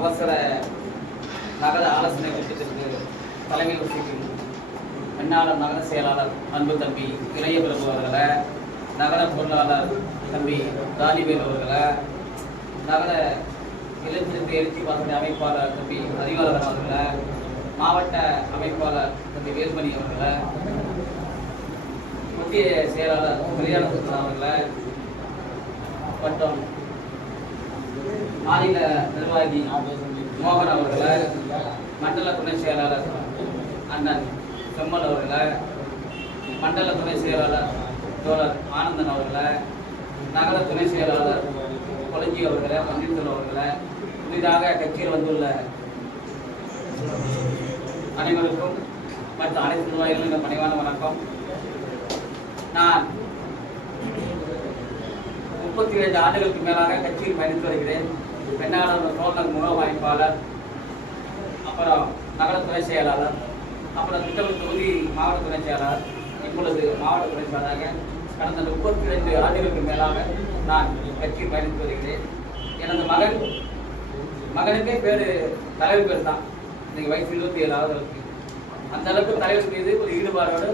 அவசர நகர ஆலோசனை கூட்டத்திற்கு தலைமை வகிக்கும் பெண்ணாளர் நகர செயலாளர் அன்பு தம்பி இளைய பிரபு அவர்களை, நகர பொருளாளர் தம்பி ராணிவேல் அவர்களை, நகர இளைஞருக்கு எழுச்சி பாசனை அமைப்பாளர் தம்பி அறிவாளர் அவர்களை, மாவட்ட அமைப்பாளர் தம்பி வேல்மணி அவர்களை, முக்கிய செயலாளர் கல்யாணசுந்தரம் அவர்களை மற்றும் மாநில நிர்வாகி மோகன் அவர்களை, மண்டல துணை செயலாளர் அண்ணன் செம்மல் அவர்களை, மண்டல துணை செயலாளர் தோழர் ஆனந்தன் அவர்களை, நகர துணை செயலாளர் கொலஞ்சி அவர்களை, பன்னீர்செல்வம் அவர்களை, புதிதாக கட்சியில் வந்துள்ள அனைவருக்கும் மற்ற அனைத்து நிர்வாகிகளுக்கும் பணிவான வணக்கம். நான் 32 ஆண்டுகளுக்கு மேலாக கட்சியில் பயணித்து வருகிறேன். பெண்ணாளர் தோழர் முகாம் அமைப்பாளர், அப்புறம் நகர துணை செயலாளர், அப்புறம் திட்டமிட்டு தொகுதி மாவட்ட துணை செயலாளர், இப்பொழுது மாவட்ட துணை செயலாளராக கடந்த 32 ஆண்டுகளுக்கு மேலாக நான் கட்சியில் பயணித்து வருகிறேன். எனது மகனுக்கே பேர் தலைவர் பேர் தான். இன்னைக்கு வயசு 27 இருக்கு. அந்த அளவுக்கு தலைவர் மீது ஒரு ஈடுபாடோடு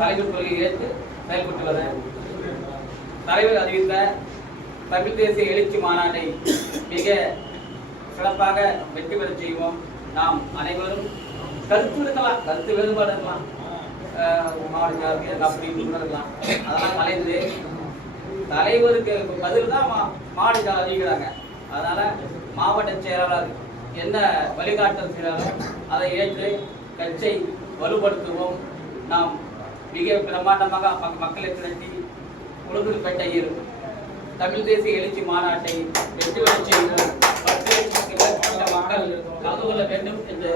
தலைவர் கொள்கையை ஏற்று செயல்பட்டு வரேன். தலைவர் அறிவித்த தமிழ் தேசிய எழுச்சி மாநாட்டை மிக சிறப்பாக வெற்றி பெற செய்வோம். நாம் அனைவரும் கருத்து இருக்கலாம், கருத்து வேறுபாடு இருக்கலாம், மாவட்ட அப்படி இருக்கலாம், அதெல்லாம் கலைந்து தலைவருக்கு பதில் தான் மாவட்ட அறிவிக்கிறாங்க. அதனால மாவட்ட செயலாளர் என்ன வழிகாட்டல் செய்கிறாரோ அதை ஏற்று கட்சியை வலுப்படுத்துவோம். நாம் மிக பிரம்மாண்டமாக மக்களை திரட்டி உளுந்தூர்பேட்டையில் தமிழ் தேசிய எழுச்சி மாநாட்டை வெற்றி பெற செய்வோம். 10 லட்சத்துக்கு மேற்பட்ட மக்கள் கலந்து கொள்ள வேண்டும் என்று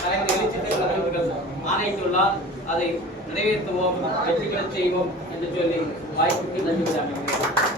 தலைவர் எழுச்சி தலைவர்கள் ஆணையிட்டுள்ளார். அதை நிறைவேற்றுவோம், வெற்றி பெற செய்வோம் என்று சொல்லி வாய்ப்புக்கு நன்றி.